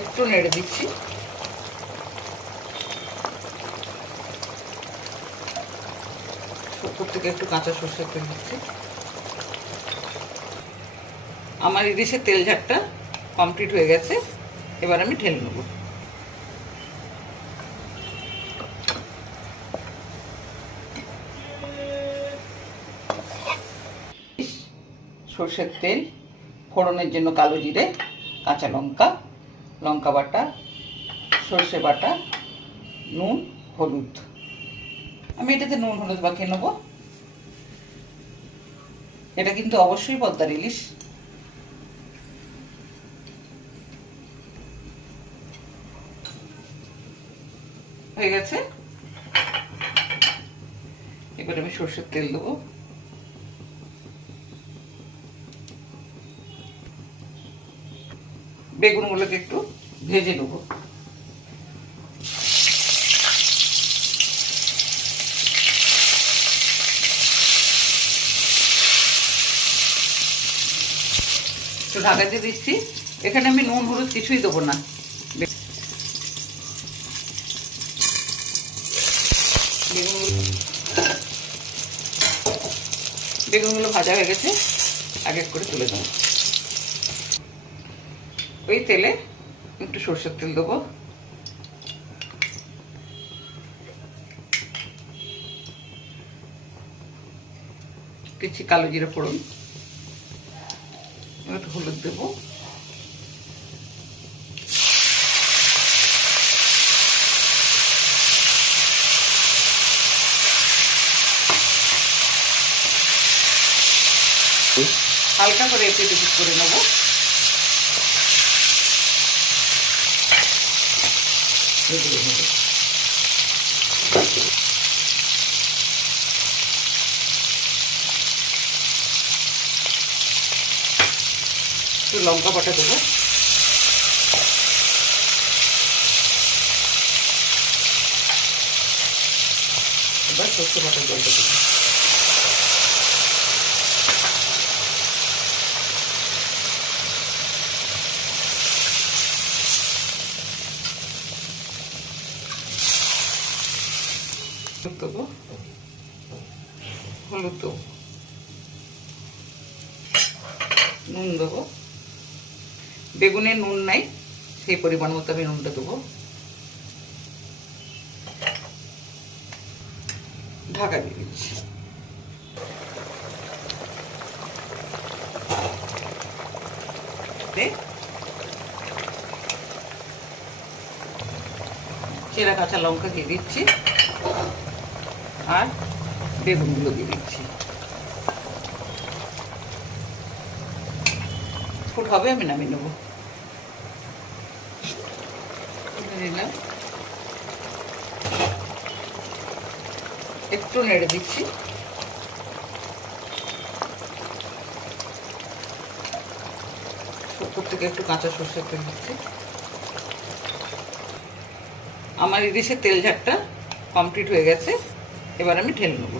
একটু নেড়ে দিচ্ছি। উপর থেকে একটু কাঁচা সর্ষের তেল দিচ্ছি। আমার ইলিশের তেল ঝাড়টা কমপ্লিট হয়ে গেছে। এবার আমি ঢেলে নেব। সর্ষের তেল, ফোড়নের জন্য কালো জিরে, কাঁচা লঙ্কা লঙ্কা বাটা, সর্ষে বাটা, নুন, হলুদ। আমি এটাতে নুন, হলুদ মাখিয়ে নেব। এটা কিন্তু অবশ্যই পদ্মার ইলিশ। হয়ে গেছে। এবার আমি সর্ষের তেল দেবো। বেগুনগুলোকে একটু ভেজে নেব। একটু ঢাকা দিয়ে দিচ্ছি। এখানে আমি নুন, হলুদ কিছুই দেবো না। বেগুনগুলো ভাজা হয়ে গেছে। এক এক করে তুলে দেবো ওই তেলে একটু সর্ষের তেল দেবো। কিছু কালো জিরে ফোড়ন। একটু হলুদ দেবো। হালকা করে এপিট করে নেব এগুলো নেব লঙ্কা বাটা দেবো। এবার সর্ষে বাটা জলটা দেবো। দেবো হলুদ দেবো নুন দেবো। বেগুনে নুন নাই, সেই পরিমাণ মতো আমি নুনটা দেবো। ঢাকা দিয়ে দিচ্ছি। চেরা কাঁচা লঙ্কা দিয়ে দিচ্ছি। আর বেগুনগুলো দিয়ে দিচ্ছি। ফুট হবে, আমি নামিয়ে নেব। একটু নেড়ে দিচ্ছি। উপর থেকে একটু কাঁচা সর্ষের তেল দিচ্ছি। আমার ইলিশের তেল ঝাড়টা কমপ্লিট হয়ে গেছে। এবার আমি ঢেলে নেব।